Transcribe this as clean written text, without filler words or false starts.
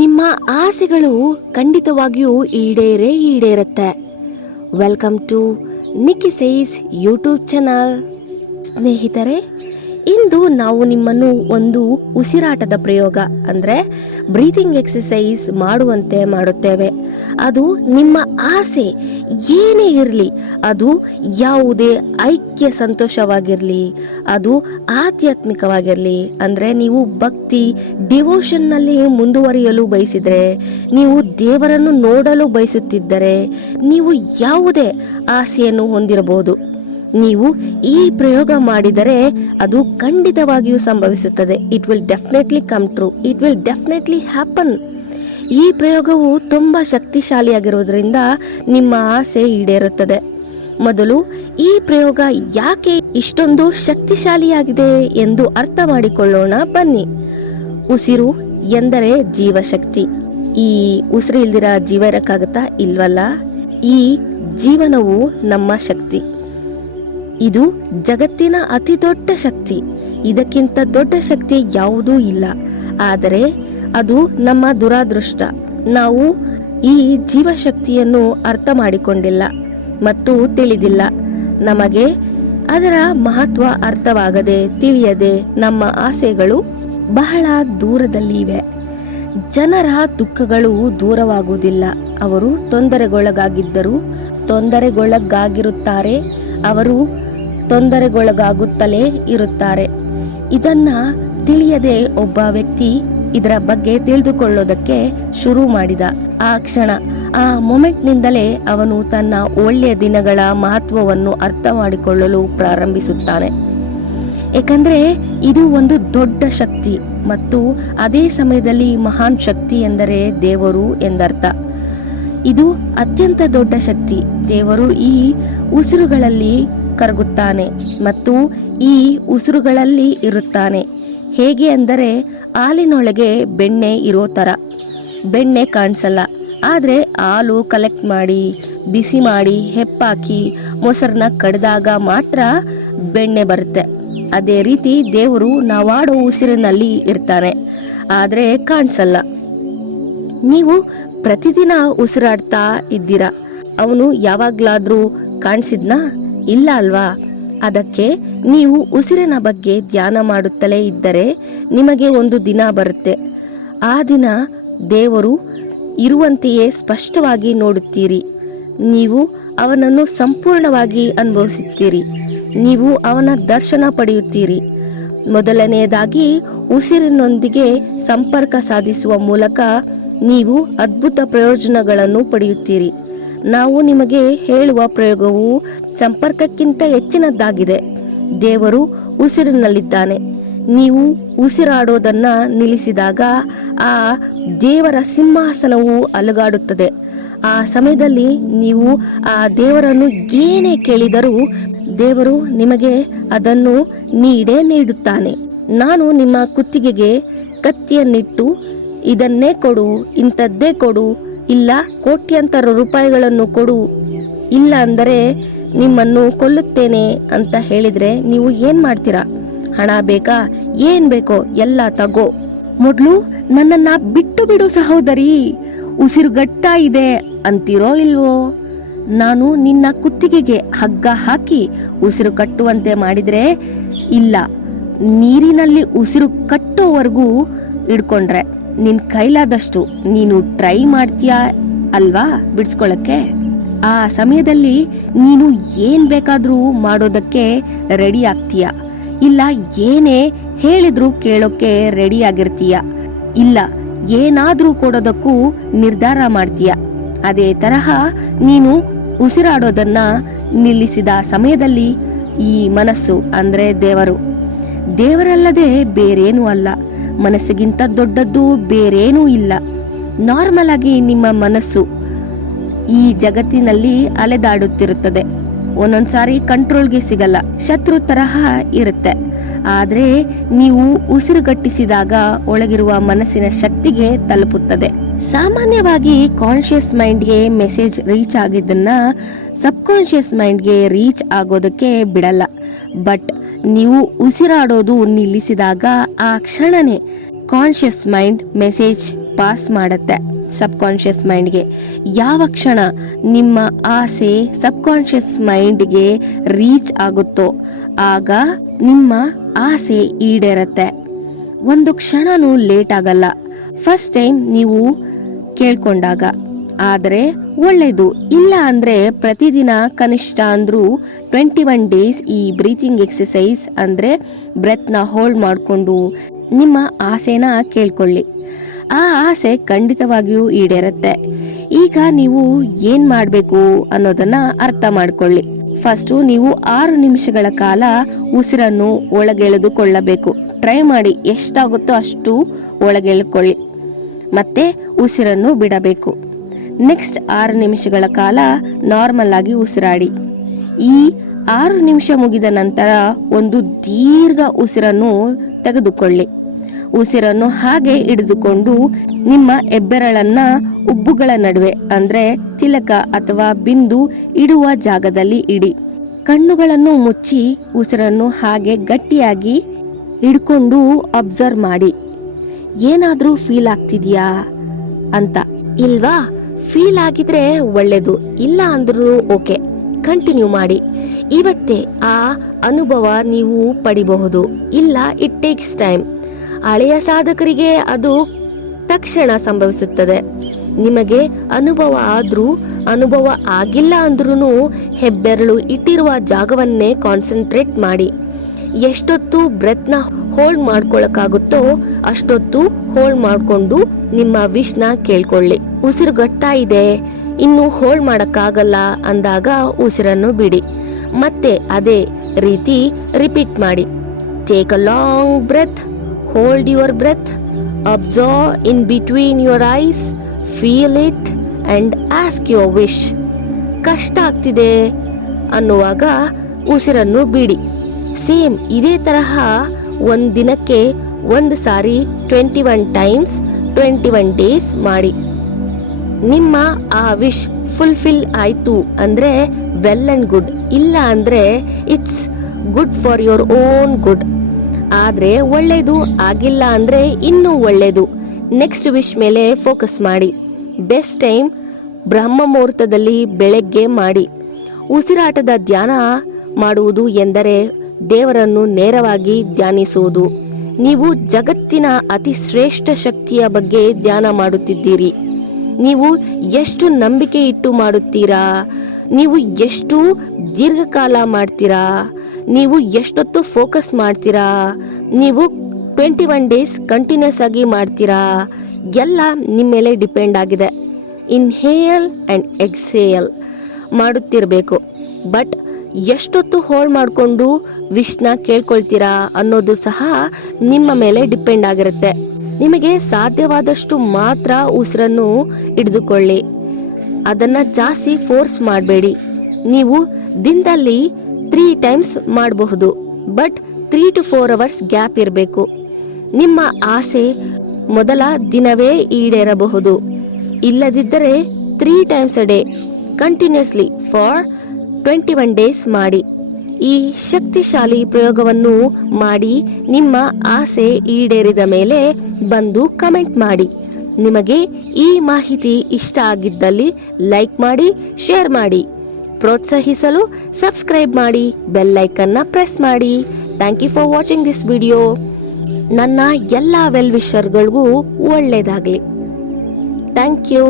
ನಿಮ್ಮ ಆಸೆಗಳು ಖಂಡಿತವಾಗಿಯೂ ಈಡೇರುತ್ತೆ. Welcome to Nikki says YouTube channel. ಸ್ನೇಹಿತರೆ, ಇಂದು ನಾವು ನಿಮ್ಮನ್ನು ಒಂದು ಉಸಿರಾಟದ ಪ್ರಯೋಗ ಅಂದರೆ ಬ್ರೀತಿಂಗ್ ಎಕ್ಸಸೈಸ್ ಮಾಡುವಂತೆ ಮಾಡುತ್ತೇವೆ. ಅದು ನಿಮ್ಮ ಆಸೆ ಏನೇ ಇರಲಿ, ಅದು ಯಾವುದೇ ಐಕ್ಯ ಸಂತೋಷವಾಗಿರಲಿ, ಅದು ಆಧ್ಯಾತ್ಮಿಕವಾಗಿರಲಿ, ಅಂದರೆ ನೀವು ಭಕ್ತಿ ಡಿವೋಷನ್ನಲ್ಲಿ ಮುಂದುವರಿಯಲು ಬಯಸಿದರೆ, ನೀವು ದೇವರನ್ನು ನೋಡಲು ಬಯಸುತ್ತಿದ್ದರೆ, ನೀವು ಯಾವುದೇ ಆಸೆಯನ್ನು ಹೊಂದಿರಬಹುದು. ನೀವು ಈ ಪ್ರಯೋಗ ಮಾಡಿದರೆ ಅದು ಖಂಡಿತವಾಗಿಯೂ ಸಂಭವಿಸುತ್ತದೆ. It will definitely come true. It will definitely happen. ಈ ಪ್ರಯೋಗವು ತುಂಬ ಶಕ್ತಿಶಾಲಿಯಾಗಿರುವುದರಿಂದ ನಿಮ್ಮ ಆಸೆ ಈಡೇರುತ್ತದೆ. ಮೊದಲು ಈ ಪ್ರಯೋಗ ಯಾಕೆ ಇಷ್ಟೊಂದು ಶಕ್ತಿಶಾಲಿಯಾಗಿದೆ ಎಂದು ಅರ್ಥ ಮಾಡಿಕೊಳ್ಳೋಣ ಬನ್ನಿ. ಉಸಿರು ಎಂದರೆ ಜೀವಶಕ್ತಿ. ಈ ಉಸಿರು ಇಲ್ದಿರ ಜೀವ ಇರಕ್ಕಾಗತ್ತಾ? ಇಲ್ವಲ್ಲ. ಈ ಜೀವನವು ನಮ್ಮ ಶಕ್ತಿ. ಇದು ಜಗತ್ತಿನ ಅತಿ ದೊಡ್ಡ ಶಕ್ತಿ. ಇದಕ್ಕಿಂತ ದೊಡ್ಡ ಶಕ್ತಿ ಯಾವುದೂ ಇಲ್ಲ. ಆದರೆ ಅದು ನಮ್ಮ ದುರಾದೃಷ್ಟ. ನಾವು ಈ ಜೀವಶಕ್ತಿಯನ್ನು ಅರ್ಥ ಮಾಡಿಕೊಂಡಿಲ್ಲ ಮತ್ತು ತಿಳಿದಿಲ್ಲ. ನಮಗೆ ಅದರ ಮಹತ್ವ ಅರ್ಥವಾಗದೆ ತಿಳಿಯದೆ ನಮ್ಮ ಆಸೆಗಳು ಬಹಳ ದೂರದಲ್ಲಿ ಇವೆ. ಜನರ ದುಃಖಗಳು ದೂರವಾಗುವುದಿಲ್ಲ. ಅವರು ತೊಂದರೆಗೊಳಗಾಗಿದ್ದರೂ ತೊಂದರೆಗೊಳಗಾಗಿರುತ್ತಾರೆ. ಅವರು ತೊಂದರೆಗೊಳಗಾಗುತ್ತಲೇ ಇರುತ್ತಾರೆ. ಇದನ್ನ ತಿಳಿಯದೆ ಒಬ್ಬ ವ್ಯಕ್ತಿ ಇದರ ಬಗ್ಗೆ ತಿಳಿದುಕೊಳ್ಳೋದಕ್ಕೆ ಶುರು ಮಾಡಿದ. ಆ ಕ್ಷಣ, ಆ ಮೊಮೆಂಟ್ನಿಂದಲೇ ಅವನು ತನ್ನ ಒಳ್ಳೆಯ ದಿನಗಳ ಮಹತ್ವವನ್ನು ಅರ್ಥ ಮಾಡಿಕೊಳ್ಳಲು ಪ್ರಾರಂಭಿಸುತ್ತಾನೆ. ಏಕೆಂದರೆ ಇದು ಒಂದು ದೊಡ್ಡ ಶಕ್ತಿ ಮತ್ತು ಅದೇ ಸಮಯದಲ್ಲಿ ಮಹಾನ್ ಶಕ್ತಿ ಎಂದರೆ ದೇವರು ಎಂದರ್ಥ. ಇದು ಅತ್ಯಂತ ದೊಡ್ಡ ಶಕ್ತಿ. ದೇವರು ಈ ಉಸಿರುಗಳಲ್ಲಿ ಕರಗುತ್ತಾನೆ ಮತ್ತು ಈ ಉಸಿರುಗಳಲ್ಲಿ ಇರುತ್ತಾನೆ. ಹೇಗೆ ಅಂದರೆ ಹಾಲಿನೊಳಗೆ ಬೆಣ್ಣೆ ಇರೋ ಥರ. ಬೆಣ್ಣೆ ಕಾಣಿಸಲ್ಲ, ಆದರೆ ಹಾಲು ಕಲೆಕ್ಟ್ ಮಾಡಿ ಬಿಸಿ ಮಾಡಿ ಹೆಪ್ಪಾಕಿ ಮೊಸರನ್ನ ಕಡ್ದಾಗ ಮಾತ್ರ ಬೆಣ್ಣೆ ಬರುತ್ತೆ. ಅದೇ ರೀತಿ ದೇವರು ನಾವಾಡೋ ಉಸಿರಿನಲ್ಲಿ ಇರ್ತಾನೆ, ಆದರೆ ಕಾಣಿಸಲ್ಲ. ನೀವು ಪ್ರತಿದಿನ ಉಸಿರಾಡ್ತಾ ಇದ್ದೀರಾ. ಅವನು ಯಾವಾಗ್ಲಾದ್ರೂ ಕಾಣಿಸಿದ್ನಾ? ಇಲ್ಲ ಅಲ್ವಾ? ಅದಕ್ಕೆ ನೀವು ಉಸಿರಿನ ಬಗ್ಗೆ ಧ್ಯಾನ ಮಾಡುತ್ತಲೇ ಇದ್ದರೆ ನಿಮಗೆ ಒಂದು ದಿನ ಬರುತ್ತೆ. ಆ ದಿನ ದೇವರು ಇರುವಂತೆಯೇ ಸ್ಪಷ್ಟವಾಗಿ ನೋಡುತ್ತೀರಿ. ನೀವು ಅವನನ್ನು ಸಂಪೂರ್ಣವಾಗಿ ಅನುಭವಿಸುತ್ತೀರಿ. ನೀವು ಅವನ ದರ್ಶನ ಪಡೆಯುತ್ತೀರಿ. ಮೊದಲನೆಯದಾಗಿ ಉಸಿರಿನೊಂದಿಗೆ ಸಂಪರ್ಕ ಸಾಧಿಸುವ ಮೂಲಕ ನೀವು ಅದ್ಭುತ ಪ್ರಯೋಜನಗಳನ್ನು ಪಡೆಯುತ್ತೀರಿ. ನಾವು ನಿಮಗೆ ಹೇಳುವ ಪ್ರಯೋಗವು ಸಂಪರ್ಕಕ್ಕಿಂತ ಹೆಚ್ಚಿನದ್ದಾಗಿದೆ. ದೇವರು ಉಸಿರಿನಲ್ಲಿದ್ದಾನೆ. ನೀವು ಉಸಿರಾಡೋದನ್ನ ನಿಲ್ಲಿಸಿದಾಗ ಆ ದೇವರ ಸಿಂಹಾಸನವು ಅಲುಗಾಡುತ್ತದೆ. ಆ ಸಮಯದಲ್ಲಿ ನೀವು ಆ ದೇವರನ್ನು ಏನೇ ಕೇಳಿದರೂ ದೇವರು ನಿಮಗೆ ಅದನ್ನು ನೀಡುತ್ತಾನೆ. ನಾನು ನಿಮ್ಮ ಕುತ್ತಿಗೆಗೆ ಕತ್ತಿಯನ್ನಿಟ್ಟು ಇದನ್ನೇ ಕೊಡು, ಇಂಥದ್ದೇ ಕೊಡು, ಇಲ್ಲ ಕೋಟ್ಯಂತರ ರೂಪಾಯಿಗಳನ್ನು ಕೊಡು, ಇಲ್ಲ ಅಂದರೆ ನಿಮ್ಮನ್ನು ಕೊಲ್ಲುತ್ತೇನೆ ಅಂತ ಹೇಳಿದ್ರೆ ನೀವು ಏನ್ ಮಾಡ್ತೀರಾ? ಹಣ ಬೇಕಾ? ಏನ್ ಬೇಕೋ ಎಲ್ಲ ತಗೋ, ಮೊದಲು ನನ್ನನ್ನ ಬಿಟ್ಟು ಬಿಡು ಸಹೋದರಿ, ಉಸಿರುಗಟ್ಟ ಇದೆ ಅಂತೀರೋ ಇಲ್ವೋ? ನಾನು ನಿನ್ನ ಕುತ್ತಿಗೆಗೆ ಹಗ್ಗ ಹಾಕಿ ಉಸಿರು ಕಟ್ಟುವಂತೆ ಮಾಡಿದ್ರೆ ಇಲ್ಲ, ನೀರಿನಲ್ಲಿ ಉಸಿರು ಕಟ್ಟೋವರೆಗೂ ಹಿಡ್ಕೊಂಡ್ರೆ ನಿನ್ ಕೈಲಾದಷ್ಟು ನೀನು ಟ್ರೈ ಮಾಡ್ತೀಯಾ ಅಲ್ವಾ ಬಿಡಿಸ್ಕೊಳಕ್ಕೆ? ಆ ಸಮಯದಲ್ಲಿ ನೀನು ಏನ್ ಬೇಕಾದ್ರೂ ಮಾಡೋದಕ್ಕೆ ರೆಡಿ ಆಗ್ತೀಯ. ಇಲ್ಲ ಏನೇ ಹೇಳಿದ್ರು ಕೇಳೋಕೆ ರೆಡಿ ಆಗಿರ್ತೀಯ. ಇಲ್ಲ ಏನಾದ್ರೂ ಕೊಡೋದಕ್ಕೂ ನಿರ್ಧಾರ ಮಾಡ್ತೀಯ. ಅದೇ ತರಹ ನೀನು ಉಸಿರಾಡೋದನ್ನ ನಿಲ್ಲಿಸಿದ ಸಮಯದಲ್ಲಿ ಈ ಮನಸ್ಸು ಅಂದ್ರೆ ದೇವರಲ್ಲದೆ ಬೇರೇನೂ ಅಲ್ಲ. ಮನಸ್ಸಿಗಿಂತ ದೊಡ್ಡದ್ದು ಬೇರೇನೂ ಇಲ್ಲ. ನಾರ್ಮಲ್ ಆಗಿ ನಿಮ್ಮ ಮನಸ್ಸು ಈ ಜಗತ್ತಿನಲ್ಲಿ ಅಲೆದಾಡುತ್ತಿರುತ್ತದೆ. ಒಂದೊಂದ್ಸಾರಿ ಕಂಟ್ರೋಲ್ಗೆ ಸಿಗಲ್ಲ, ಶತ್ರು ತರಹ ಇರುತ್ತೆ. ಆದ್ರೆ ನೀವು ಉಸಿರುಗಟ್ಟಿಸಿದಾಗ ಒಳಗಿರುವ ಮನಸ್ಸಿನ ಶಕ್ತಿಗೆ ತಲುಪುತ್ತದೆ. ಸಾಮಾನ್ಯವಾಗಿ ಕಾನ್ಶಿಯಸ್ ಮೈಂಡ್ಗೆ ಮೆಸೇಜ್ ರೀಚ್ ಆಗಿದ್ದನ್ನ ಸಬ್ ಕಾನ್ಶಿಯಸ್ ಮೈಂಡ್ಗೆ ರೀಚ್ ಆಗೋದಕ್ಕೆ ಬಿಡಲ್ಲ. ಬಟ್ ನೀವು ಉಸಿರಾಡೋದು ನಿಲ್ಲಿಸಿದಾಗ ಆ ಕ್ಷಣನೇ ಕಾನ್ಷಿಯಸ್ ಮೈಂಡ್ ಮೆಸೇಜ್ ಪಾಸ್ ಮಾಡುತ್ತೆ ಸಬ್ ಕಾನ್ಷಿಯಸ್ ಮೈಂಡ್ಗೆ. ಯಾವ ಕ್ಷಣ ನಿಮ್ಮ ಆಸೆ ಸಬ್ ಕಾನ್ಷಿಯಸ್ ಮೈಂಡ್ಗೆ ರೀಚ್ ಆಗುತ್ತೋ ಆಗ ನಿಮ್ಮ ಆಸೆ ಈಡೇರತ್ತೆ. ಒಂದು ಕ್ಷಣನೂ ಲೇಟ್ ಆಗಲ್ಲ. ಫಸ್ಟ್ ಟೈಮ್ ನೀವು ಕೇಳ್ಕೊಂಡಾಗ ಆದರೆ ಒಳ್ಳೇದು. ಇಲ್ಲ ಅಂದ್ರೆ ಪ್ರತಿದಿನ ಕನಿಷ್ಠ ಅಂದ್ರೂ 21 ಡೇಸ್ ಈ ಬ್ರೀತಿಂಗ್ ಎಕ್ಸಸೈಸ್ ಅಂದ್ರೆ ಬ್ರೆತ್ನ ಹೋಲ್ಡ್ ಮಾಡಿಕೊಂಡು ನಿಮ್ಮ ಆಸೆನ ಕೇಳ್ಕೊಳ್ಳಿ. ಆ ಆಸೆ ಖಂಡಿತವಾಗಿಯೂ ಈಡೇರುತ್ತೆ. ಈಗ ನೀವು ಏನ್ ಮಾಡಬೇಕು ಅನ್ನೋದನ್ನ ಅರ್ಥ ಮಾಡ್ಕೊಳ್ಳಿ. ಫಸ್ಟು ನೀವು 6 ನಿಮಿಷಗಳ ಕಾಲ ಉಸಿರನ್ನು ಒಳಗೆಳೆದುಕೊಳ್ಳಬೇಕು. ಟ್ರೈ ಮಾಡಿ, ಎಷ್ಟಾಗುತ್ತೋ ಅಷ್ಟು ಒಳಗೆಳ್ಕೊಳ್ಳಿ, ಮತ್ತೆ ಉಸಿರನ್ನು ಬಿಡಬೇಕು. ನೆಕ್ಸ್ಟ್ 6 ನಿಮಿಷಗಳ ಕಾಲ ನಾರ್ಮಲ್ ಆಗಿ ಉಸಿರಾಡಿ. ಈ 6 ನಿಮಿಷ ಮುಗಿದ ನಂತರ ಒಂದು ದೀರ್ಘ ಉಸಿರನ್ನು ತೆಗೆದುಕೊಳ್ಳಿ. ಉಸಿರನ್ನು ಹಾಗೆ ಹಿಡಿದುಕೊಂಡು ನಿಮ್ಮ ಹೆಬ್ಬೆರಳನ್ನ ಉಬ್ಬುಗಳ ನಡುವೆ ಅಂದ್ರೆ ತಿಲಕ ಅಥವಾ ಬಿಂದು ಇಡುವ ಜಾಗದಲ್ಲಿ ಇಡಿ. ಕಣ್ಣುಗಳನ್ನು ಮುಚ್ಚಿ ಉಸಿರನ್ನು ಹಾಗೆ ಗಟ್ಟಿಯಾಗಿ ಹಿಡ್ಕೊಂಡು ಅಬ್ಸರ್ವ್ ಮಾಡಿ. ಏನಾದ್ರೂ ಫೀಲ್ ಆಗ್ತಿದ್ಯಾ ಅಂತ. ಇಲ್ವಾ? ಫೀಲ್ ಆಗಿದ್ರೆ ಒಳ್ಳೇದು, ಇಲ್ಲ ಅಂದ್ರೂ ಓಕೆ, ಕಂಟಿನ್ಯೂ ಮಾಡಿ. ಇವತ್ತೇ ಆ ಅನುಭವ ನೀವು ಪಡಿಬಹುದು. ಇಲ್ಲ, ಇಟ್ ಟೇಕ್ಸ್ ಟೈಮ್. ಹಳೆಯ ಸಾಧಕರಿಗೆ ಅದು ತಕ್ಷಣ ಸಂಭವಿಸುತ್ತದೆ. ನಿಮಗೆ ಅನುಭವ ಆದ್ರೂ ಅನುಭವ ಆಗಿಲ್ಲ ಅಂದ್ರೂ ಹೆಬ್ಬೆರಳು ಇಟ್ಟಿರುವ ಜಾಗವನ್ನೇ ಕಾನ್ಸಂಟ್ರೇಟ್ ಮಾಡಿ. ಎಷ್ಟೊತ್ತು ಬ್ರೆತ್ನ ಹೋಲ್ಡ್ ಮಾಡ್ಕೊಳಕ್ಕಾಗುತ್ತೋ ಅಷ್ಟೊತ್ತು ಹೋಲ್ಡ್ ಮಾಡ್ಕೊಂಡು ನಿಮ್ಮ ವಿಶ್ನ ಕೇಳ್ಕೊಳ್ಳಿ. ಉಸಿರುಗಟ್ತಾ ಇದೆ, ಇನ್ನು ಹೋಲ್ಡ್ ಮಾಡಕ್ಕಾಗಲ್ಲ ಅಂದಾಗ ಉಸಿರನ್ನು ಬಿಡಿ. ಮತ್ತೆ ಅದೇ ರೀತಿ ರಿಪೀಟ್ ಮಾಡಿ. Take a long breath, hold your breath, observe in between your eyes, feel it and ask your wish. ಕಷ್ಟ ಆಗ್ತಿದೆ ಅನ್ನುವಾಗ ಉಸಿರನ್ನು ಬಿಡಿ. ಸೇಮ್ ಇದೇ ತರಹ ಒಂದು ದಿನಕ್ಕೆ 1 ಸಾರಿ 21 ಟೈಮ್ಸ್ 21 ಡೇಸ್ ಮಾಡಿ. ನಿಮ್ಮ ಆ ವಿಶ್ ಫುಲ್ಫಿಲ್ ಆಯ್ತು ಅಂದ್ರೆ ವೆಲ್ ಅಂಡ್ ಗುಡ್. ಇಲ್ಲ ಅಂದ್ರೆ it's good for your own good. ಆದ್ರೆ ಒಳ್ಳೇದು ಆಗಿಲ್ಲ ಅಂದ್ರೆ ಇನ್ನೂ ಒಳ್ಳೇದು. ನೆಕ್ಸ್ಟ್ ವಿಶ್ ಮೇಲೆ ಫೋಕಸ್ ಮಾಡಿ. ಬೆಸ್ಟ್ ಟೈಮ್ ಬ್ರಹ್ಮ ಮುಹೂರ್ತದಲ್ಲಿ ಬೆಳಗ್ಗೆ ಮಾಡಿ. ಉಸಿರಾಟದ ಧ್ಯಾನ ಮಾಡುವುದು ಎಂದರೆ ದೇವರನ್ನು ನೇರವಾಗಿ ಧ್ಯಾನಿಸುವುದು. ನೀವು ಜಗತ್ತಿನ ಅತಿ ಶ್ರೇಷ್ಠ ಶಕ್ತಿಯ ಬಗ್ಗೆ ಧ್ಯಾನ ಮಾಡುತ್ತಿದ್ದೀರಿ. ನೀವು ಎಷ್ಟು ನಂಬಿಕೆ ಇಟ್ಟು ಮಾಡುತ್ತೀರಾ? ನೀವು ಎಷ್ಟು ದೀರ್ಘಕಾಲ ಮಾಡ್ತೀರಾ? ನೀವು ಎಷ್ಟೊತ್ತು ಫೋಕಸ್ ಮಾಡ್ತೀರಾ? ನೀವು 21 ಡೇಸ್ ಕಂಟಿನ್ಯೂಸ್ ಆಗಿ ಮಾಡ್ತೀರಾ? ಎಲ್ಲ ನಿಮ್ಮ ಮೇಲೆ ಡಿಪೆಂಡ್ ಆಗಿದೆ. ಇನ್ಹೇಲ್ ಅಂಡ್ ಎಕ್ಸೇಲ್ ಮಾಡುತ್ತಿರಬೇಕು. ಬಟ್ ಎಷ್ಟೊತ್ತು ಹೋಲ್ಡ್ ಮಾಡಿಕೊಂಡು ವಿಶ್ನ ಕೇಳ್ಕೊಳ್ತೀರಾ ಅನ್ನೋದು ಸಹ ನಿಮ್ಮ ಮೇಲೆ ಡಿಪೆಂಡ್ ಆಗಿರುತ್ತೆ. ನಿಮಗೆ ಸಾಧ್ಯವಾದಷ್ಟು ಮಾತ್ರ ಉಸಿರನ್ನು ಹಿಡಿದುಕೊಳ್ಳಿ. ಅದನ್ನ ಜಾಸ್ತಿ ಫೋರ್ಸ್ ಮಾಡಬೇಡಿ. ನೀವು ದಿನದಲ್ಲಿ 3 ಟೈಮ್ಸ್ ಮಾಡಬಹುದು, ಬಟ್ 3 to 4 ಅವರ್ಸ್ ಗ್ಯಾಪ್ ಇರಬೇಕು. ನಿಮ್ಮ ಆಸೆ ಮೊದಲ ದಿನವೇ ಈಡೇರಬಹುದು. ಇಲ್ಲದಿದ್ದರೆ 3 times a day continuously for 21 days ಮಾಡಿ. ಈ ಶಕ್ತಿಶಾಲಿ ಪ್ರಯೋಗವನ್ನು ಮಾಡಿ ನಿಮ್ಮ ಆಸೆ ಈಡೇರಿದ ಮೇಲೆ ಬಂದು ಕಮೆಂಟ್ ಮಾಡಿ. ನಿಮಗೆ ಈ ಮಾಹಿತಿ ಇಷ್ಟ ಆಗಿದ್ದಲ್ಲಿ ಲೈಕ್ ಮಾಡಿ, ಶೇರ್ ಮಾಡಿ. ಪ್ರೋತ್ಸಾಹಿಸಲು ಸಬ್ಸ್ಕ್ರೈಬ್ ಮಾಡಿ, ಬೆಲ್ ಐಕನ್ನ ಪ್ರೆಸ್ ಮಾಡಿ. Thank you for watching this video. ನನ್ನ ಎಲ್ಲ ವೆಲ್ ವಿಶರ್ಗಳಿಗೂ ಒಳ್ಳೆಯದಾಗಲಿ. Thank you.